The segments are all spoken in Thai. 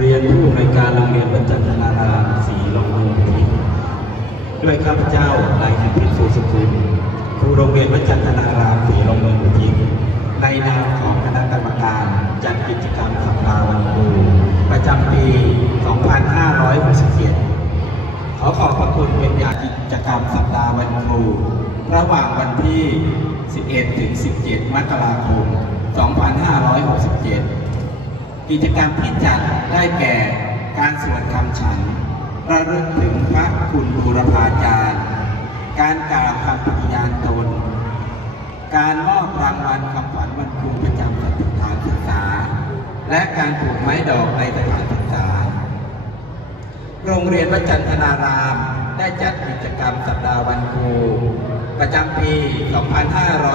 เรียนผู้ในการโรงเรียนวัดจันนารามศรีลมเมืองพิด้วยข้าพเจ้านายแห่งพิสูสุขุลครูโรงเรียนวัดจันนารามศรีลมเมืองพิในนามของคณะกรรมการจัดกิจกรรมสัปดาห์วันครูประจำปี 2567 ขอขอบพระคุณเป็นอย่างกิจกรรมสัปดาห์วันครู ระหว่างวันที่ 11 ถึง 17 มกราคม 2567 กิจกรรมที่จัดได้แก่การสวดคำฉันระลึกถึงพระคุณบูรพาจารย์ การกล่าวคำปฏิญาณตน การมอบรางวัลคำขวัญวันครูประจำสถานศึกษา และการปลูกไม้ดอกในสถานศึกษา โรงเรียนวัจันทนารามได้จัดกิจกรรมสัปดาห์วันครูประจำปี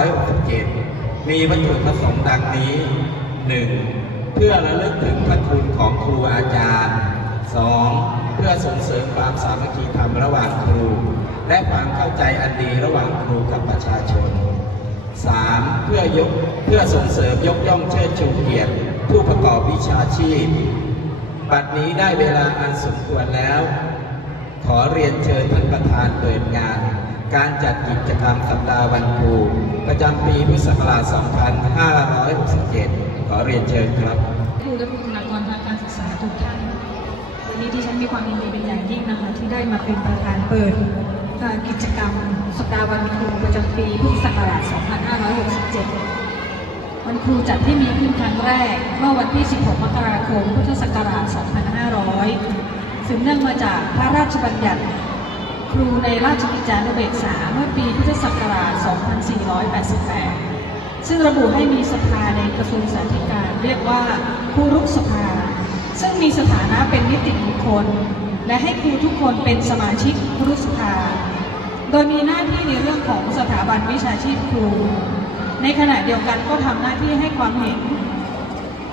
2567 มีวัตถุประสงค์ดังนี้ 1. เพื่อระลึกถึงพระคุณของครูอาจารย์ 2. เพื่อส่งเสริมความสามัคคีธรรมระหว่างครู และความเข้าใจอันดีระหว่างครูกับประชาชน 3. เพื่อยกเพื่อส่งเสริมยกย่องเชิดชูเกียรติ ผู้ประกอบวิชาชีพ บัดนี้ได้เวลาอันสมควรแล้ว ขอเรียนเชิญท่านประธานเปิดงาน การจัดกิจกรรมสัปดาห์วันครู ประจำปีพุทธศักราช 2567 ขอเรียนเชิญครับครูและบุคลากรทางการศึกษาทุกท่านวันนี้ที่ฉันมีความยินดีเป็นอย่างยิ่งนะคะที่ได้มาเป็นประธานเปิดกิจกรรมสัปดาห์วันครูประจำปีพุทธศักราช 2567 วันครูจัดที่มีขึ้นครั้งแรกเมื่อวันที่ 16 มกราคม พุทธศักราช 2500ซึ่งเนื่องมาจากพระราชบัญญัติครูในราชกิจจานุเบกษาเมื่อปีพุทธศักราช 2488 ซึ่งระบุให้มีสภาในกระทรวงสาธารณสุขเรียกว่าครูรุกสภา ซึ่งมีสถานะเป็นนิติบุคคล และให้ครูทุกคนเป็นสมาชิกครูรุกสภา โดยมีหน้าที่ในเรื่องของสถาบันวิชาชีพครู ในขณะเดียวกันก็ทำหน้าที่ให้ความเห็น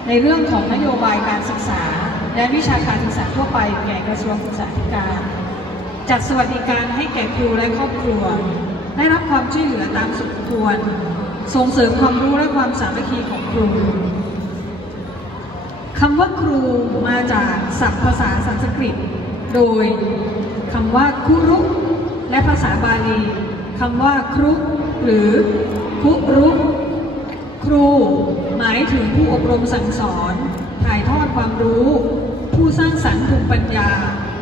ในเรื่องของนโยบายการศึกษา และวิชาการศึกษาทั่วไปแก่กระทรวงศึกษาธิการจัดสวัสดิการให้แก่ครูและครอบครัว ได้รับความช่วยเหลือตามสมควร ส่งเสริมความรู้และความสามัคคีของครูคำว่าครูมาจากศัพท์ภาษาสันสกฤต โดยคำว่าคุรุ และภาษาบาลีคำว่าครุหรือคุรุครู หมายถึงผู้อบรมสั่งสอน ถ่ายทอดความรู้ ผู้สร้างสรรค์ภูมิปัญญา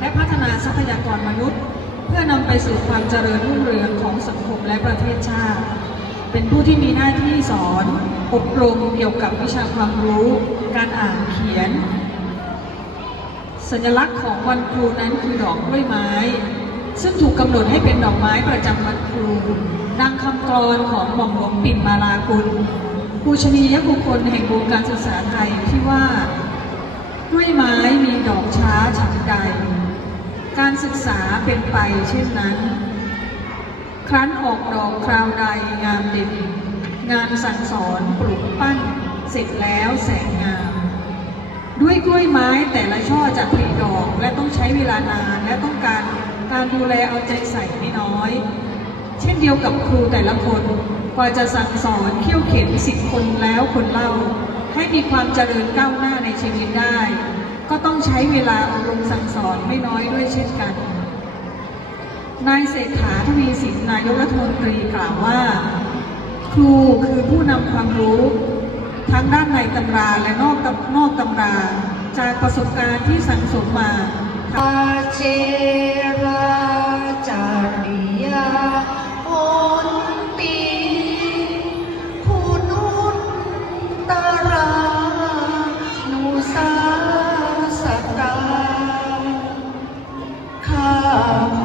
และพัฒนาทรัพยากรมนุษย์ เพื่อนำไปสู่ความเจริญรุ่งเรืองของสังคมและประเทศชาติ เป็นผู้ที่มีหน้าที่สอนอบรมเกี่ยวกับวิชาความรู้ การอ่านเขียน สัญลักษณ์ของวันครูนั้นคือดอกกล้วยไม้ ซึ่งถูกกำหนดให้เป็นดอกไม้ประจำวันครูดังคำกรอนของหม่อมหลวงปิ่นมาลากุลผู้ชนียบุคคลแห่งวงการศึกษาไทยที่ว่ากล้วยไม้มีดอกช้าฉันใด การศึกษาเป็นไปเช่นนั้น ครั้นออกดอกคราวใดงามเด่นงานสั่งสอนปลูกปั้น เสร็จแล้วแสงงาม ด้วยกล้วยไม้แต่ละช่อจะผลิดอกและต้องใช้เวลานานและต้องการการดูแลเอาใจใส่ไม่น้อย เช่นเดียวกับครูแต่ละคนกว่าจะสั่งสอนเขี่ยวเข็นสิบคนแล้วคนเล่า ให้มีความเจริญก้าวหน้าในชีวิตได้ ก็ต้องใช้เวลาอบรมสั่งสอนไม่น้อยด้วยเช่นกัน นายเศรษฐาทวีสินนายกรัฐมนตรีกล่าวว่า ครูคือผู้นำความรู้ทั้งด้านในตำราและนอกตำนอกตำรา จากประสบการณ์ที่สั่งสมมาอาเจราจาริยาโอนตีผู้นุตตรานุสาสตาข้า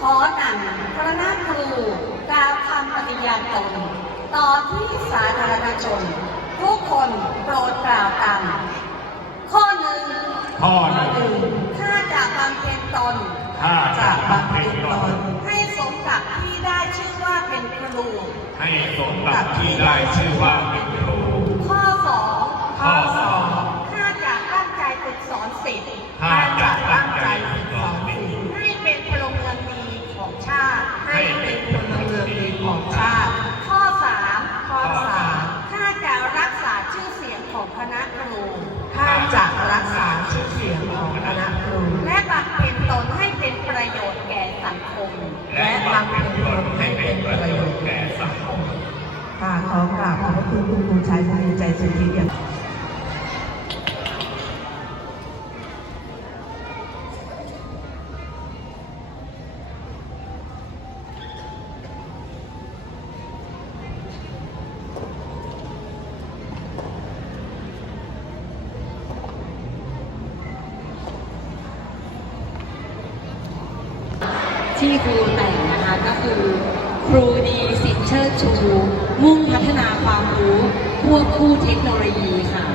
ขอนำคณะครูกล่าวคำปฏิญาณตนต่อที่สาธารณชน ทุกคนโปรดกล่าวตามข้อหนึ่งข้อหนึ่งข้าจะบำเพ็ญตนข้าจะบำเพ็ญตน ให้สมกับที่ได้ชื่อว่าเป็นครู ให้สมกับที่ได้ชื่อว่าเป็น คณะครูข้าจะรักษาชื่อเสียงของคณะครู และบำเพ็ญตนให้เป็นประโยชน์แก่สังคม และบำเพ็ญตนให้เป็นประโยชน์แก่สังคมค่ะขอกราบขอบพระคุณคุณครูชายภูมิใจสุนทรีอย่าง ที่ครูแต่งนะคะก็คือครูดีสิทธิเชิดชู มุ่งพัฒนาความรู้ควบคู่เทคโนโลยีค่ะ